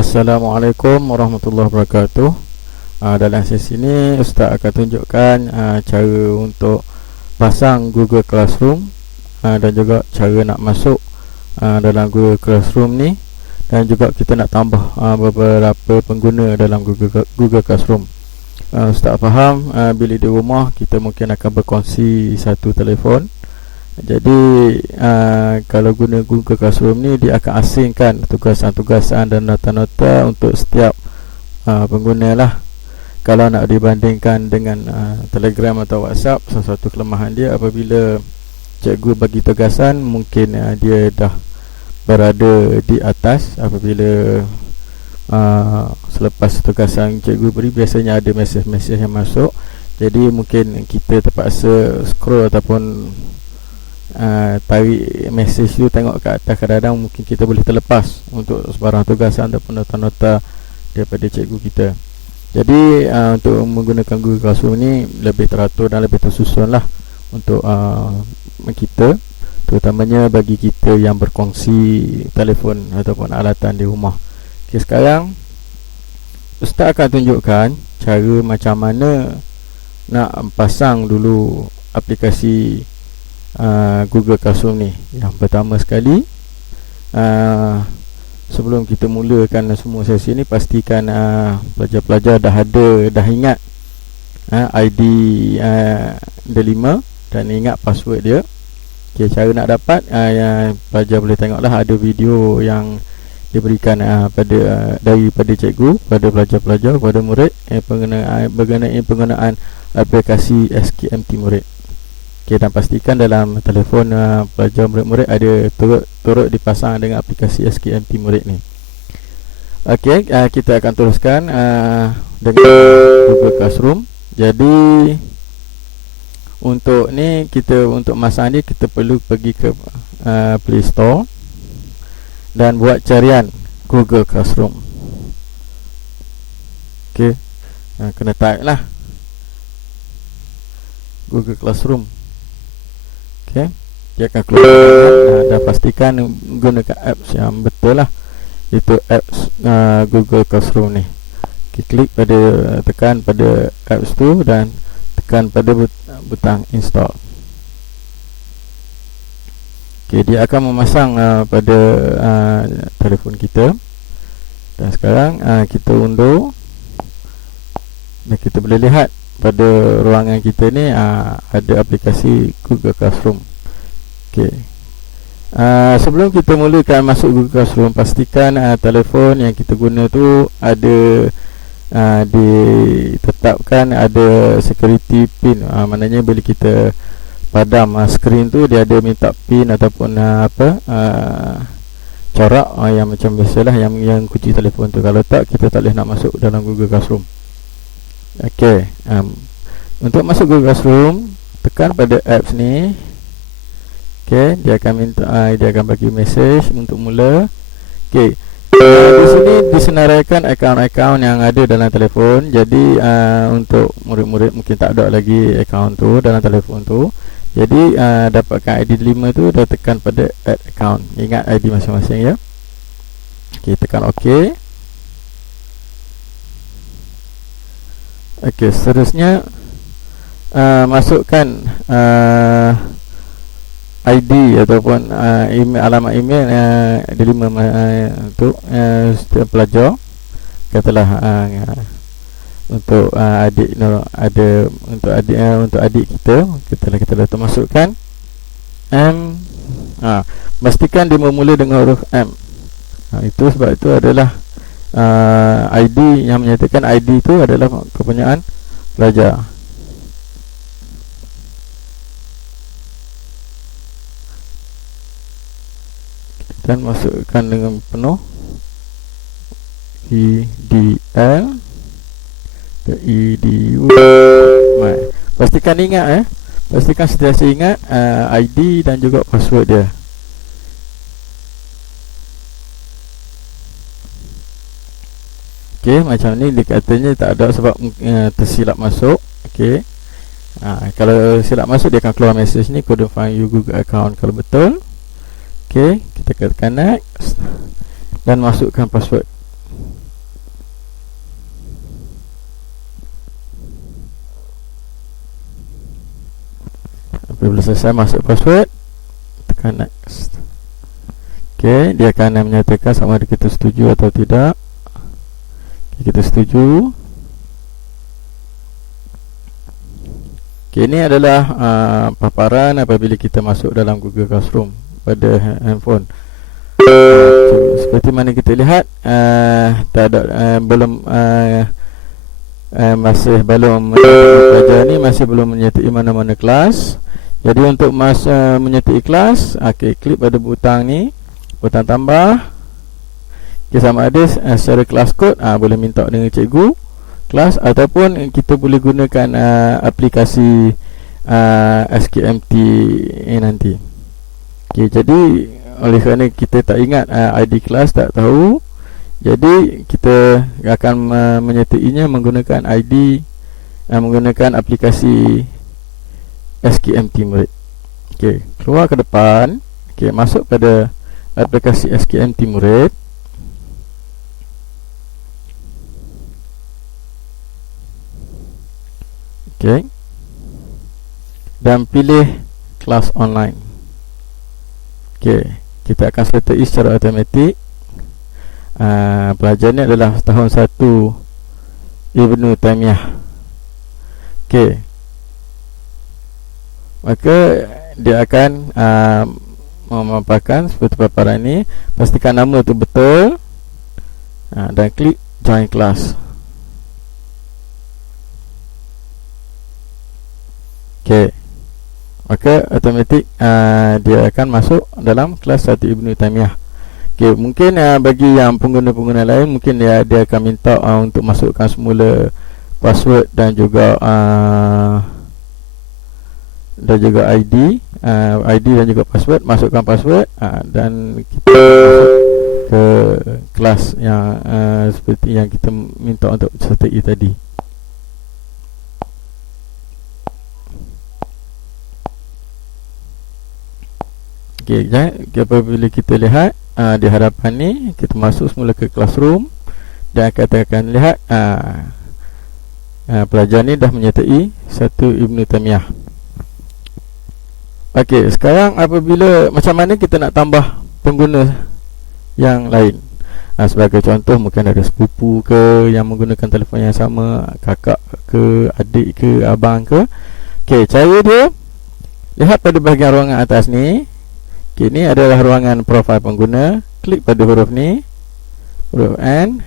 Assalamualaikum warahmatullahi wabarakatuh. Dalam sesi ini Ustaz akan tunjukkan cara untuk pasang Google Classroom dan juga cara nak masuk dalam Google Classroom ni, dan juga kita nak tambah beberapa pengguna dalam Google Classroom. Ustaz faham bila di rumah kita mungkin akan berkongsi satu telefon. Jadi kalau guna Google Classroom ni, dia akan asingkan tugasan-tugasan dan nota-nota untuk setiap pengguna lah. Kalau nak dibandingkan dengan Telegram atau WhatsApp, salah satu kelemahan dia apabila cikgu bagi tugasan, mungkin dia dah berada di atas. Apabila selepas tugasan cikgu beri, biasanya ada mesej-mesej yang masuk. Jadi mungkin kita terpaksa scroll ataupun tarik mesej tu, tengok ke atas. Kadang-kadang mungkin kita boleh terlepas untuk sebarang tugasan ataupun nota-nota daripada cikgu kita. Jadi untuk menggunakan Google Classroom ni lebih teratur dan lebih tersusun lah untuk kita, terutamanya bagi kita yang berkongsi telefon ataupun alatan di rumah. Okay, sekarang Ustaz akan tunjukkan cara macam mana nak pasang dulu aplikasi Google Classroom ni. Yang pertama sekali, sebelum kita mulakan semua sesi ni, pastikan pelajar-pelajar dah ingat ID D5 dan ingat password dia. Okay, cara nak dapat, pelajar boleh tengoklah ada video yang diberikan daripada cikgu pada pelajar-pelajar, kepada murid mengenai penggunaan aplikasi SKMT Murid. Okay, dan pastikan dalam telefon pelajar murid-murid ada turut dipasang dengan aplikasi SKMT Murid ni. Okey, kita akan teruskan dengan Google Classroom. Jadi untuk masang ni, kita perlu pergi ke Play Store dan buat carian Google Classroom. Okey, kena type lah Google Classroom. Okay, dia akan keluar dan pastikan gunakan apps yang betul lah, itu apps Google Classroom ni. Okay, klik tekan pada apps tu dan tekan pada butang install. Okay, dia akan memasang pada telefon kita. Dan sekarang kita undur dan kita boleh lihat pada ruangan kita ni ada aplikasi Google Classroom. Okey. Sebelum kita mulakan masuk Google Classroom, pastikan telefon yang kita guna tu ada ditetapkan ada security pin. Maknanya bila kita padam skrin tu, dia ada minta pin ataupun corak yang macam biasalah yang kunci telefon tu. Kalau tak, kita tak boleh nak masuk dalam Google Classroom. Okey, untuk masuk Google Classroom, tekan pada apps ni. Okey, dia akan bagi mesej untuk mula. Okey, di sini disenaraikan akaun-akaun yang ada dalam telefon. Jadi untuk murid-murid mungkin tak ada lagi akaun tu dalam telefon tu. Jadi dapatkan ID 5 tu, dah tekan pada add account. Ingat ID masing-masing ya. Okey, tekan OK. Okey, seterusnya masukkan ID ataupun alamat email D5 untuk setiap pelajar. Katalah untuk adik untuk adik kita dah termasukkan M. Pastikan dia bermula dengan huruf M. Itu sebab itu adalah ID yang menyatakan ID itu adalah kepunyaan pelajar. Dan masukkan dengan penuh EDL EDU. Pastikan ingat pastikan sentiasa ingat ID dan juga password dia. Okey, macam ni dia katanya tak ada sebab tersilap masuk. Okey. Kalau silap masuk, dia akan keluar mesej ni, couldn't find your Google account. Kalau betul, okey, kita tekan next dan masukkan password. Bila selesai masuk password, tekan next. Okey, dia akan menyatakan sama ada kita setuju atau tidak. Okay, kita setuju. Okey, ini adalah paparan apabila kita masuk dalam Google Classroom pada handphone. Seperti mana kita lihat, tak ada, masih belum pelajar ni masih belum menyertai mana-mana kelas. Jadi untuk menyertai kelas, klik pada butang ni, butang tambah. Sama ada secara kelas kod, boleh minta dengan cikgu kelas, ataupun kita boleh gunakan aplikasi SKMT nanti. Jadi oleh kerana kita tak ingat ID kelas, tak tahu, jadi kita akan menyertainya menggunakan ID, menggunakan aplikasi SKMT Murid. Keluar ke depan. Masuk pada aplikasi SKMT Murid. Dan pilih kelas online. Kita akan sertai secara automatik. Pelajar ni adalah tahun 1 Ibnu Taimiyah. Maka dia akan memaparkan seperti paparan ni. Pastikan nama tu betul, dan klik join class. Maka automatik dia akan masuk dalam kelas 1 Ibnu Taimiyah. Mungkin bagi yang pengguna-pengguna lain, mungkin dia akan minta untuk masukkan semula password dan juga ID dan juga password. Masukkan password, dan kita masuk ke kelas yang seperti yang kita minta untuk sertai tadi. Apabila kita lihat di hadapan ni, kita masuk semula ke classroom, dan akan lihat pelajar ni dah menyertai 1 Ibnu Taimiyah. Sekarang apabila macam mana kita nak tambah pengguna yang lain? Sebagai contoh, mungkin ada sepupu ke yang menggunakan telefon yang sama, kakak ke, adik ke, abang ke. Cara dia, lihat pada bahagian ruangan atas ni. Ini adalah ruangan profil pengguna. Klik pada huruf ni, huruf N,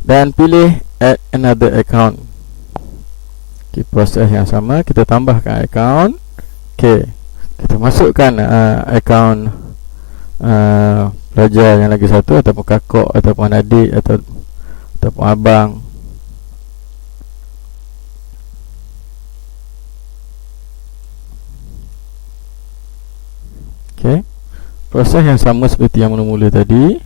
dan pilih add another account. Proses yang sama, kita tambahkan account. Kita masukkan account pelajar yang lagi satu, ataupun kakak, ataupun adik, ataupun abang. Proses yang sama seperti yang mula-mula tadi.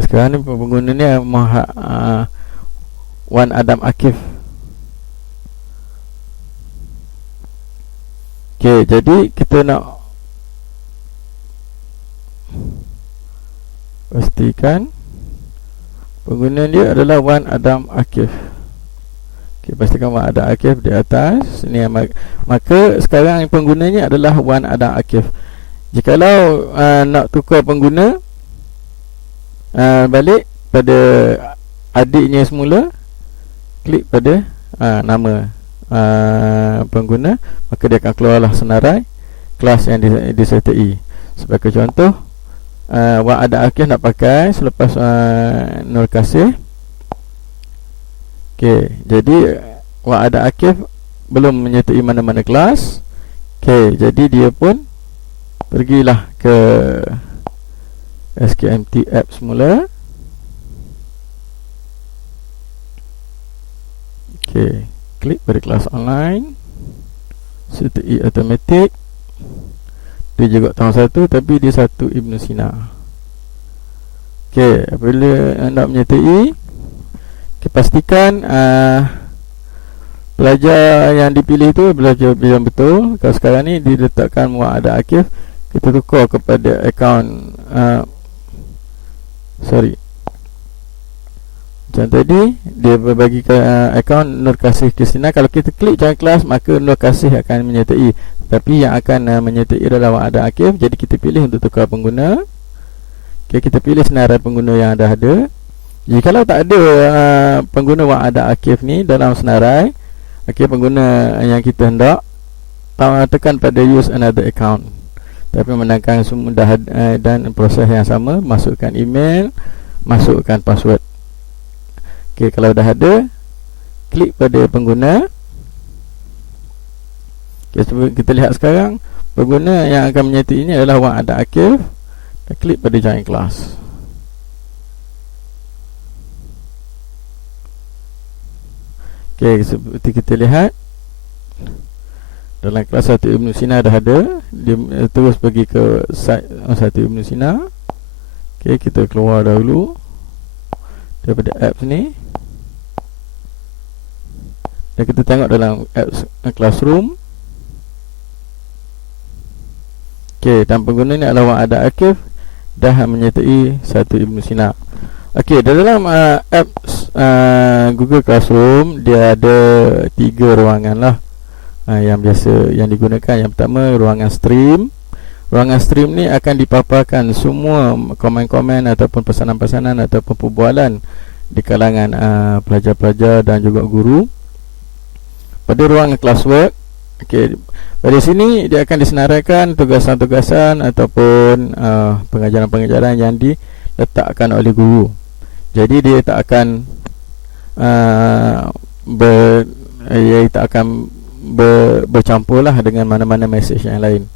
Sekarang ni pengguna ni Wan Adam Akif. Jadi kita nak pastikan pengguna dia adalah Wan Adam Akif. Pastikan Wan Adam Akif di atas ni. Maka sekarang penggunanya adalah Wan Adam Akif. Jikalau nak tukar pengguna, balik pada adiknya semula, klik pada nama pengguna, maka dia akan keluarlah senarai kelas yang disertai. Sebagai contoh, Wan Adam Akif nak pakai selepas Nur Kasih. Jadi Wan Adam Akif belum menyertai mana-mana kelas. Jadi dia pun pergilah ke SKMT app semula. Klik pada kelas online, sertai automatik. Dia juga tahun 1, tapi dia 1 Ibnu Sina. Apabila anda menyertai, pastikan pelajar yang dipilih tu pelajar yang betul. Kalau sekarang ni diletakkan muadah akif, kita tukar kepada akaun macam tadi dia berbagi ke akaun Nur Kasih Kristina. Kalau kita klik join kelas, maka Nur Kasih akan menyertai, tapi yang akan menyertai adalah muadah akif. Jadi kita pilih untuk tukar pengguna. Okay, kita pilih senarai pengguna yang dah ada. Jikalau tak ada pengguna muadah akif ni dalam senarai, pengguna yang kita hendak, tekan pada use another account. Tapi menangkan semua dah dan proses yang sama, masukkan email, masukkan password. Kalau dah ada, klik pada pengguna. Kita lihat sekarang pengguna yang akan menyertai ini adalah muadah akif. Dan klik pada join class. Seperti kita lihat dalam kelas 1 Ibn Sina dah ada. Dia terus pergi ke site 1 Ibn Sina. Kita keluar dahulu daripada apps ni, dan kita tengok dalam apps Classroom. Dan pengguna ni adalah muadah akif, dah menyertai 1 Ibn Sina. Dalam apps Google Classroom, dia ada 3 ruangan lah yang biasa yang digunakan. Yang pertama, ruangan stream. Ruangan stream ni akan dipaparkan semua komen-komen ataupun pesanan-pesanan ataupun perbualan di kalangan pelajar-pelajar dan juga guru. Pada ruangan classwork, pada sini dia akan disenaraikan tugasan-tugasan ataupun pengajaran-pengajaran yang diletakkan oleh guru. Jadi dia tak akan bercampur lah dengan mana-mana mesej yang lain.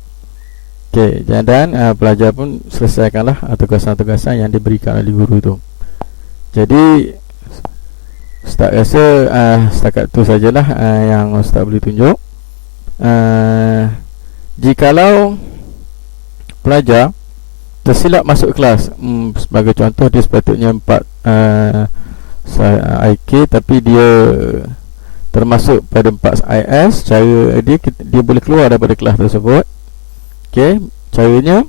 Dan pelajar pun selesaikanlah tugasan-tugasan yang diberikan oleh guru tu. Jadi Ustaz rasa setakat tu sajalah yang Ustaz boleh tunjuk. Jikalau pelajar tersilap masuk kelas, sebagai contoh, dia sepatutnya 4 IK tapi dia termasuk pada 4 IS, cara dia boleh keluar daripada kelas tersebut. Caranya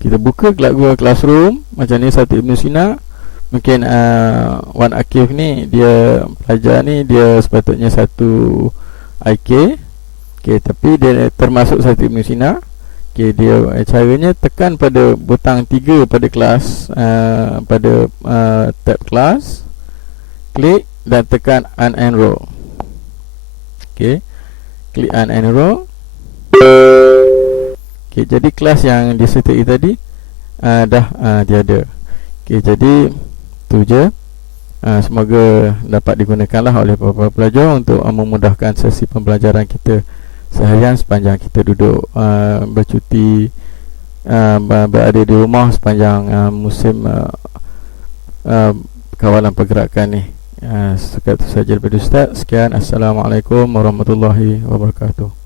kita buka Google Classroom macam ni, 1 Ibn Sina. Mungkin Wan Akif ni, dia pelajar ni dia sepatutnya 1 IK. Tapi dia termasuk 1 Ibn Sina. Dia caranya tekan pada butang 3 pada kelas, pada tab kelas, klik dan tekan unenroll. Klik unenroll. Jadi kelas yang disertai tadi dah tiada. Jadi tu je. Semoga dapat digunakanlah oleh para pelajar untuk memudahkan sesi pembelajaran kita seharian sepanjang kita duduk bercuti, berada di rumah sepanjang musim kawalan pergerakan ni. Sekian sahaja daripada Ustaz. Sekian, Assalamualaikum warahmatullahi wabarakatuh.